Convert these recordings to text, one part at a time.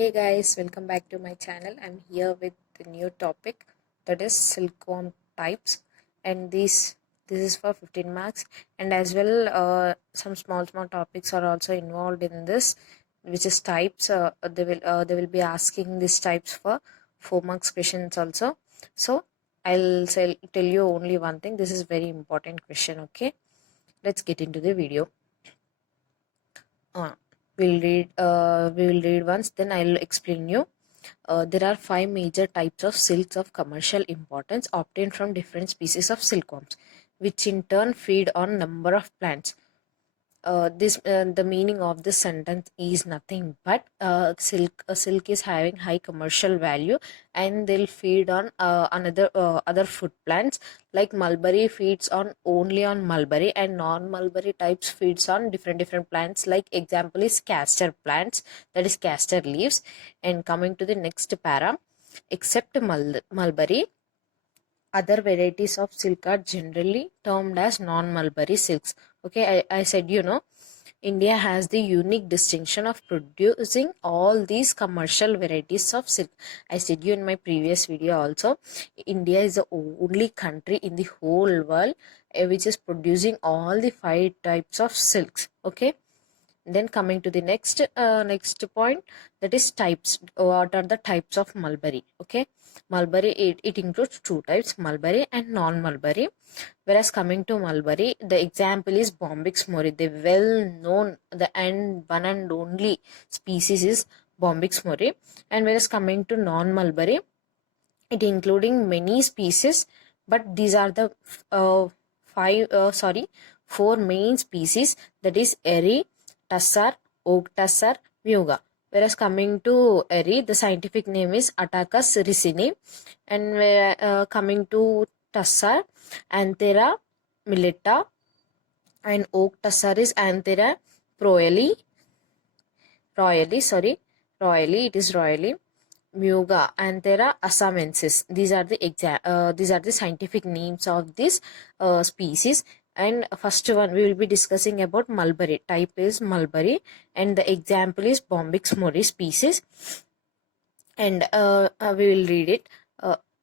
Hey guys, welcome back to my channel. I'm here with the new topic, that is silkworm types, and this is for 15 marks, and as well some small topics are also involved in this, which is types. They will be asking these types for 4 marks questions also. So tell you only one thing. This is very important question. Okay, let's get into the video. Uh, we will read once, then I'll explain you. There are 5 major types of silks of commercial importance obtained from different species of silkworms, which in turn feed on number of plants. The meaning of this sentence is nothing but silk is having high commercial value, and they'll feed on another other food plants, like mulberry feeds on only on mulberry, and non-mulberry types feeds on different plants, like example is castor plants, that is castor leaves. And coming to the next para, except mulberry, other varieties of silk are generally termed as non-mulberry silks. Okay, I said, India has the unique distinction of producing all these commercial varieties of silk. I said you in my previous video also, India is the only country in the whole world which is producing all the 5 types of silks. Okay. Then coming to the next point, that is types. What are the types of mulberry? Okay, mulberry, it includes 2 types, mulberry and non-mulberry. Whereas coming to mulberry, the example is Bombyx mori. The well known, the one and only species is Bombyx mori. And whereas coming to non-mulberry, it including many species, but these are the four main species, that is Eri, Tussar, Oak Tussar, Muga. Whereas coming to Eri, the scientific name is Attacus ricini, and coming to Tussar, Anthera milletta, and Oak Tussar is Anthera royally. It is royally. Muga, Anthera assamensis. These are the scientific names of this species. And first one, we will be discussing about mulberry. Type is mulberry, and the example is Bombyx mori species. And we will read it.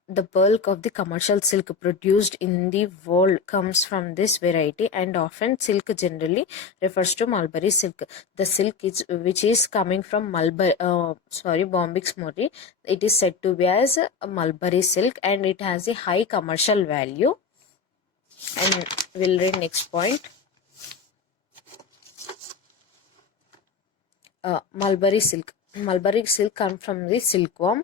The bulk of the commercial silk produced in the world comes from this variety, and often silk generally refers to mulberry silk. The silk which is coming from Bombyx mori, it is said to be as a mulberry silk, and it has a high commercial value. And we'll read next point. Mulberry silk. Mulberry silk comes from the silkworm,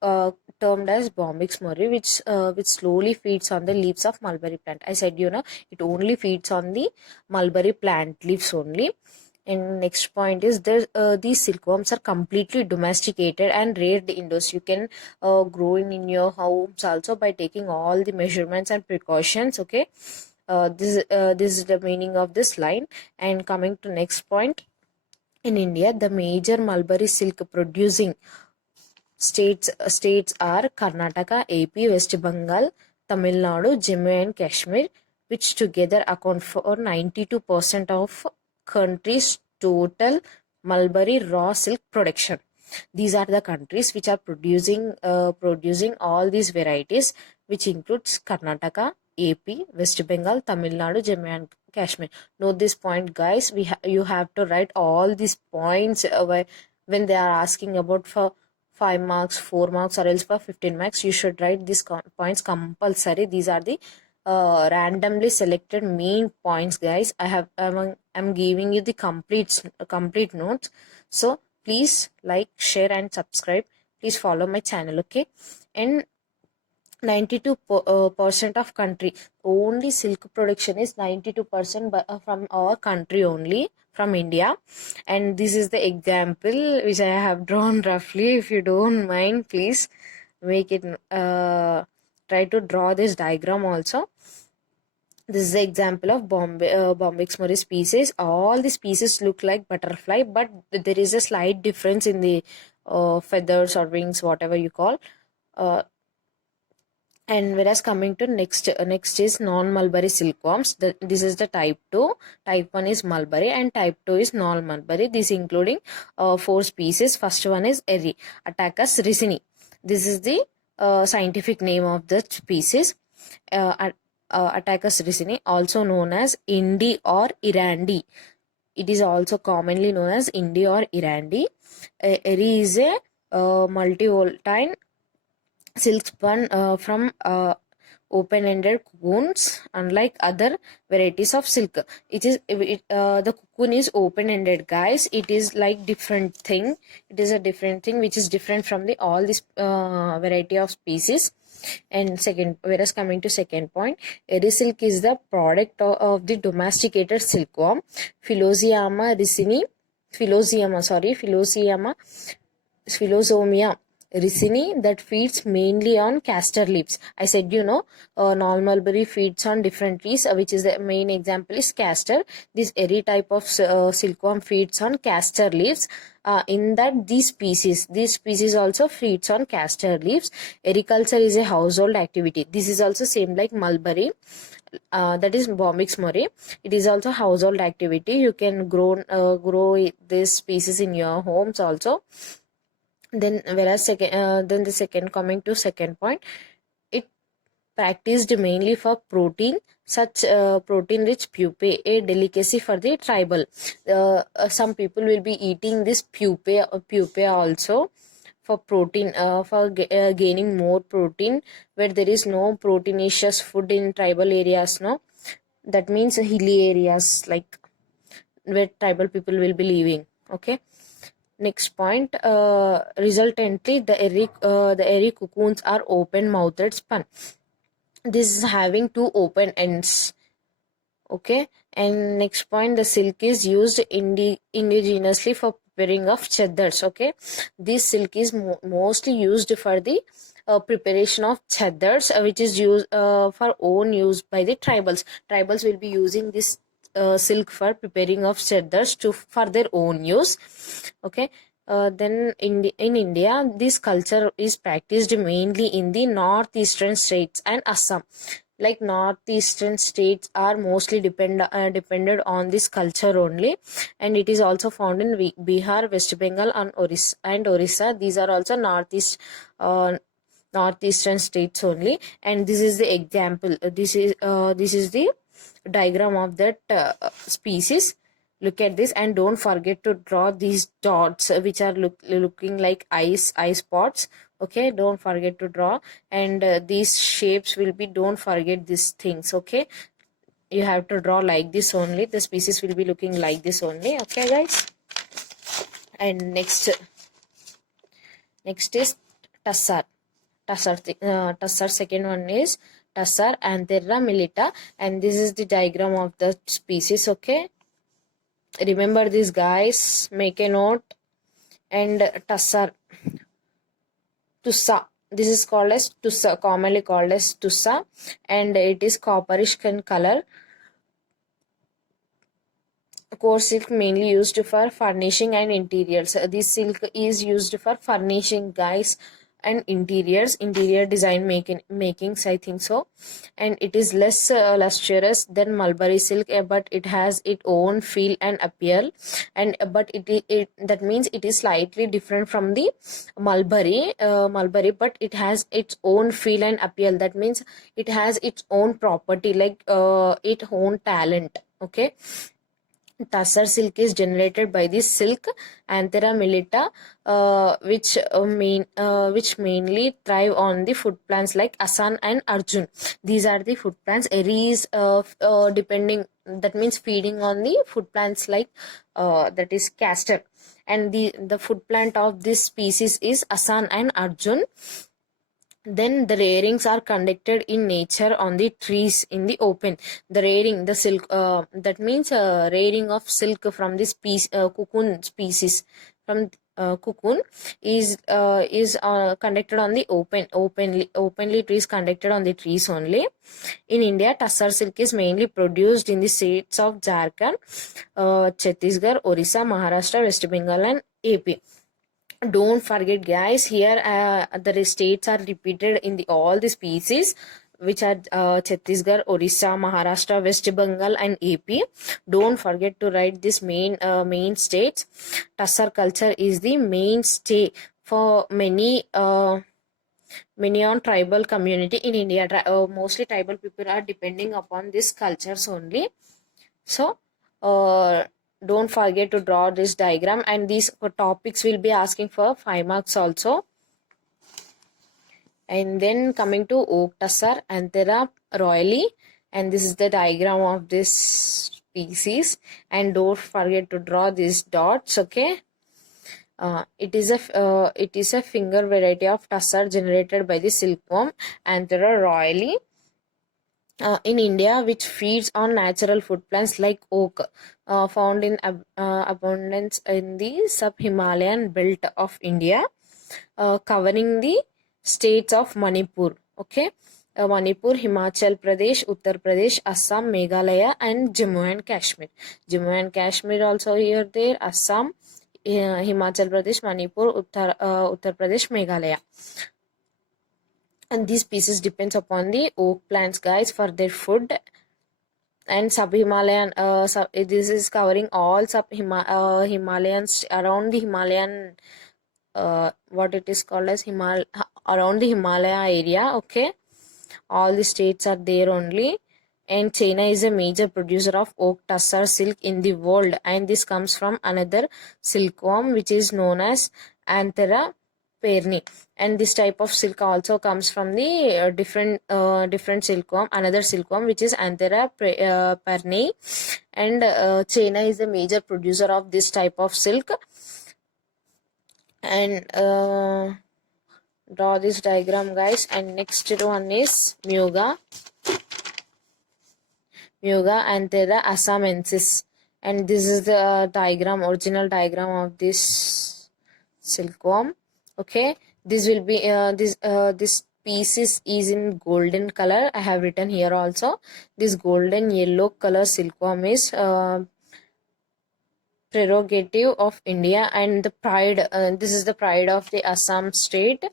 termed as Bombyx mori, which slowly feeds on the leaves of mulberry plant. I said, it only feeds on the mulberry plant leaves only. And next point is these silkworms are completely domesticated and reared indoors. You can grow in your homes also by taking all the measurements and precautions. Okay, this is the meaning of this line. And coming to next point, in India, the major mulberry silk producing states are Karnataka, AP, West Bengal, Tamil Nadu, Jammu and Kashmir, which together account for 92% of country's total mulberry raw silk production. These are the countries which are producing all these varieties, which includes Karnataka, AP, West Bengal, Tamil Nadu, Jammu and Kashmir. Note this point, guys. You have to write all these points when they are asking about for 5 marks, 4 marks, or else for 15 marks. You should write these points compulsory. These are the randomly selected main points, guys. I'm giving you the complete notes. So please like, share and subscribe. Please follow my channel. Okay. And 92% of country, only silk production is 92% from our country only, from India. And this is the example which I have drawn roughly. If you don't mind, please make it try to draw this diagram also. This is the example of Bombyx mori species. All the species look like butterfly, but there is a slight difference in the feathers or wings, whatever you call. And whereas coming to next is non-mulberry silkworms. This is the type 2. Type 1 is mulberry and type 2 is non-mulberry. This including 4 species. First one is Eri, Attacus ricini. This is the scientific name of the species. Attacus ricini, also known as Indi or Irandi. It is also commonly known as Indi or Irandi. Eri is a multivoltine silk spun from open-ended cocoons. Unlike other varieties of silk, the cocoon is open-ended, guys. It is like different thing. It is a different thing which is different from the all this variety of species. And whereas coming to second point, eri silk is the product of the domesticated silkworm Phylloseama ricini, Phylosomia ricini, that feeds mainly on castor leaves. I said, non-mulberry feeds on different trees, which is the main example is castor. This eri type of silkworm feeds on castor leaves. In that these species also feeds on castor leaves. Agriculture is a household activity. This is also same like mulberry. That is Bombyx murray. It is also household activity. You can grow this species in your homes also. Then the second, coming to second point, it practiced mainly for protein, such protein rich pupae, a delicacy for the tribal. Some people will be eating this pupae also for protein, for gaining more protein, where there is no proteinaceous food in tribal areas. No, that means hilly areas, like where tribal people will be living. Okay. Next point, resultantly, the eri cocoons are open-mouthed spun. This is having two open ends. Okay, and next point, the silk is used indigenously for preparing of chaddars. Okay, this silk is mostly used for the preparation of chaddars, which is used for own use by the tribals. Tribals will be using this silk for preparing of chaddars for their own use. Okay. Then in India, this culture is practiced mainly in the northeastern states and Assam. Like northeastern states are mostly depended on this culture only, and it is also found in Bihar, West Bengal, and Orissa. These are also northeastern states only, and this is the example. This is the diagram of that species. Look at this and don't forget to draw these dots which are looking like ice spots. Okay, don't forget to draw, and these shapes will be, don't forget these things. Okay, you have to draw like this only. The species will be looking like this only. Okay, guys. And next is tussar. Tussar, second one is Tussar Anthera millita, and this is the diagram of the species. Okay, remember this, guys, make a note. And Tussar, Tussa, this is called as Tussa, commonly called as Tussa, and it is copperish in color. Coarse silk mainly used for furnishing and interiors. This silk is used for furnishing, guys, and interior design makings, I think so. And it is less lustrous than mulberry silk, but it has its own feel and appeal. And but it that means it is slightly different from the mulberry, but it has its own feel and appeal. That means it has its own property, like its own talent. Okay. Tussar silk is generated by the silk Anthera millita, which mainly thrive on the food plants like Asan and Arjun. These are the food plants. Aries, depending, that means feeding on the food plants like that is castor, and the food plant of this species is Asan and Arjun. Then the rearings are conducted in nature on the trees in the open. The silk, that means rearing of silk from this cocoon species, from cocoon is conducted on the openly trees, conducted on the trees only. In India, tussar silk is mainly produced in the states of Jharkhand, Chhattisgarh, Orissa, Maharashtra, West Bengal, and AP. Don't forget guys, here the states are repeated in all the species, which are Chhattisgarh, Orissa, Maharashtra, West Bengal and AP. Don't forget to write this main states. Tassar culture is the mainstay for many on tribal community in India. Mostly tribal people are depending upon these cultures only. So uh, don't forget to draw this diagram, and these topics will be asking for 5 marks also. And then coming to oak tussar, Anthera royally, and this is the diagram of this species. And don't forget to draw these dots. Okay. It is a finger variety of tussar generated by the silkworm Anthera royally in India, which feeds on natural food plants like oak, found in abundance in the sub-Himalayan belt of India, covering the states of Manipur. Okay, Manipur, Himachal Pradesh, Uttar Pradesh, Assam, Meghalaya, and Jammu and Kashmir. Jammu and Kashmir also here there. Assam, Himachal Pradesh, Manipur, Uttar Pradesh, Meghalaya. And these species depends upon the oak plants, guys, for their food. And sub-Himalayan, this is covering all Himalayans around the Himalayan, what it is called as around the Himalaya area. Okay, all the states are there only. And China is a major producer of oak tussar silk in the world, and this comes from another silkworm which is known as Anthera perni. And this type of silk also comes from the different silkworm, another silkworm which is Anthera perni. And China is a major producer of this type of silk. And draw this diagram, guys. And next one is Muga Anthera assamensis. And this is the original diagram of this silkworm. Okay, this will be this species is in golden color. I have written here also. This golden yellow color silkworm is prerogative of India and the pride. This is the pride of the Assam state,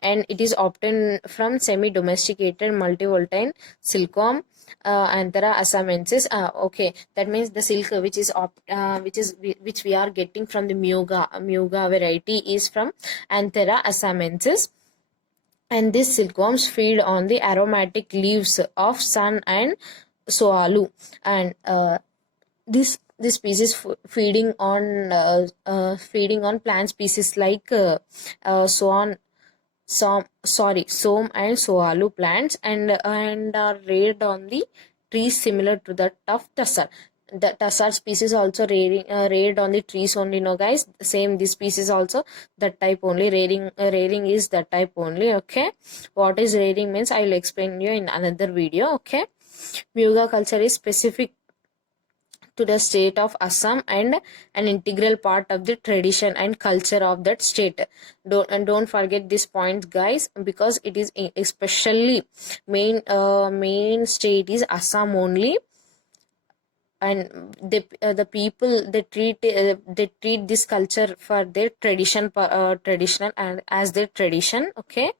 and it is obtained from semi-domesticated multivoltine silkworm, Anthera assamensis. Okay, that means the silk which we are getting from the Muga variety is from Anthera assamensis. And these silkworms feed on the aromatic leaves of sun and soalu. And this species feeding on plant species like som and soalu plants, and are reared on the trees similar to that of tussar. The tussar species also reared on the trees only, no guys. Same this species also that type only. Rearing is that type only. Okay, what is rearing means I will explain you in another video. Okay, Muga culture is specific to the state of Assam and an integral part of the tradition and culture of that state. Don't forget this point, guys, because it is especially main state is Assam only. And the people they treat this culture for their traditional and as their tradition. Okay,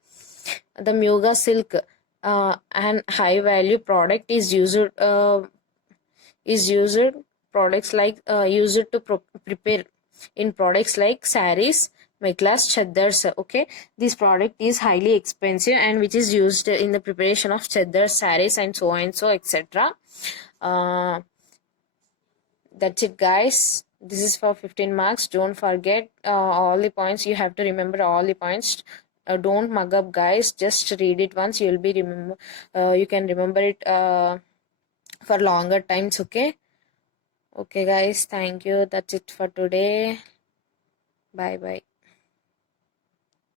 the Muga silk, an high value product is used products like used to prepare in products like saris, meklas, chaddars. Okay, this product is highly expensive and which is used in the preparation of chaddars, saris, and so etc. That's it, guys. This is for 15 marks. Don't forget all the points. You have to remember all the points. Don't mug up, guys. Just read it once. You'll be remember. You can remember it for longer times. Okay. Okay, guys. Thank you. That's it for today. Bye bye.